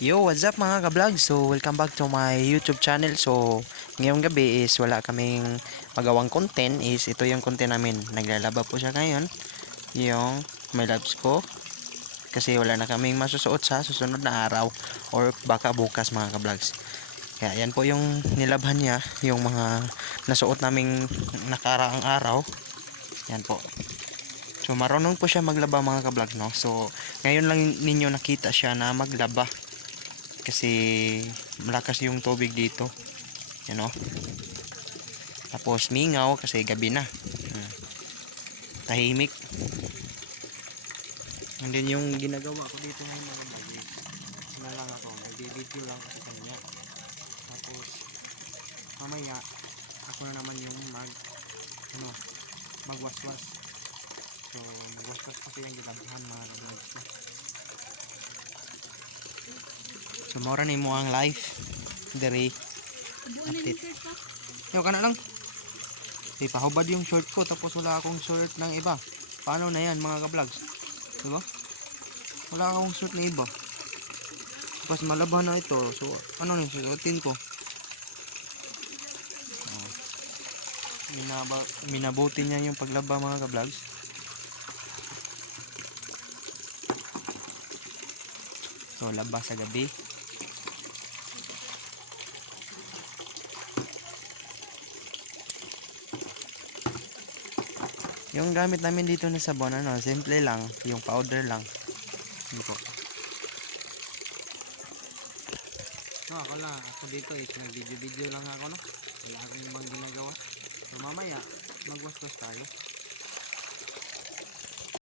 Yo, what's up mga ka-vlog? So, welcome back to my YouTube channel. So, ngayong gabi is wala kaming magawang content. Is ito yung content namin. Naglalaba po siya ngayon. Yung my loves ko. Kasi wala na kaming masusuot sa susunod na araw. Or baka bukas mga ka-vlogs. Kaya yan po yung nilabhan niya. Yung mga nasuot naming nakaraang araw. Yan po. So, marunong po siya maglaba mga ka-vlog, no? So, ngayon lang ninyo nakita siya na maglaba kasi malakas yung tubig dito. You know? Tapos mingaw kasi gabi na. Hmm. tahimik. And then yung ginagawa ko dito ngayon mga bagay na lang ako nag-video lang kasi kanya. Tapos mamaya ako na naman yung mag ano magwaswas. So magwaswas kasi yung ginagahan mga vlogs ko So, mora na mo ang life. Dere. Update. Yo, kana lang. Di pahubad yung short ko tapos wala akong short ng iba. Paano na yan mga ka-vlogs? Diba? Wala akong short na iba. Tapos malaban na ito. So, ano na yung suotin ko? Oh. Minaba, minabuti niya yung paglaba mga ka-vlogs. So, laba sa gabi. Yung gamit namin dito na sabon, ano, simple lang. Yung powder lang. Hindi po. So, ako lang. Ako dito is nag-video-video lang ako, no? Wala akong ibang ginagawa. So, mamaya, magwaswas tayo.